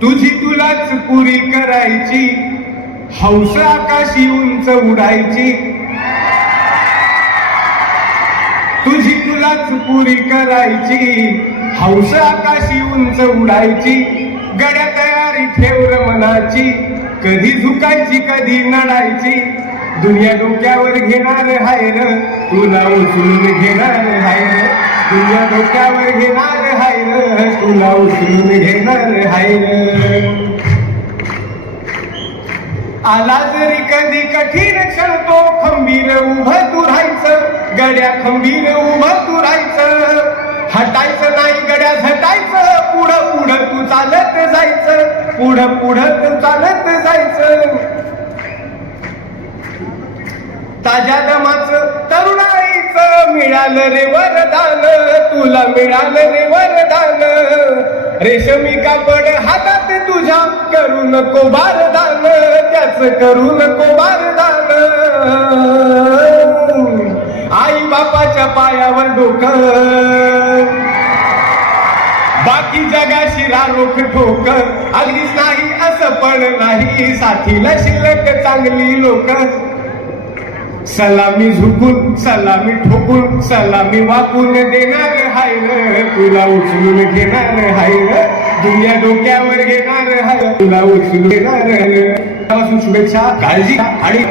तुझी तुलाच पुरी करायची हौस आकाशी उंच उडायची तुझी तुलाच पुरी करायची हौस आकाशी उंच उडायची गड्या तयारी ठेव मनाची कधी झुकायची कधी नडायची दुनिया डोक्यावर घेणार हायर तुला उचलून घेणार हायर दुनिया डोक्यावर घेणार हायर तुला उचलून घेणार हाय आला जरी कधी कठीण क्षण तो खंबीर उभं तू राहायचं गड्या खंबीर उभं तू राहायचं हटायचं नाही गड्या झटायचं पुढं पुढं तू चालत जायचं पुढं पुढं तू चालत जायचं ताज्या दमाचं मिळालं रे वरदान तुला मिळालं रे वरदान रेशमी कापड हातात तुझ्या करू नको बारदान त्याच करू नको बारदान आई बापाच्या पायावर डोक बाकी जगाशी रारोख ठोक अगदीच नाही असं पण नाही साथीला शिल्लक चांगली लोक सलामी झुकून सलामी ठोकून सलामी वाकून देणार हाय तुला उचलून घेणार हाय दुनिया डोक्यावर घेणार हाय तुला उचलून घेणार शुभेच्छा काळजी आणि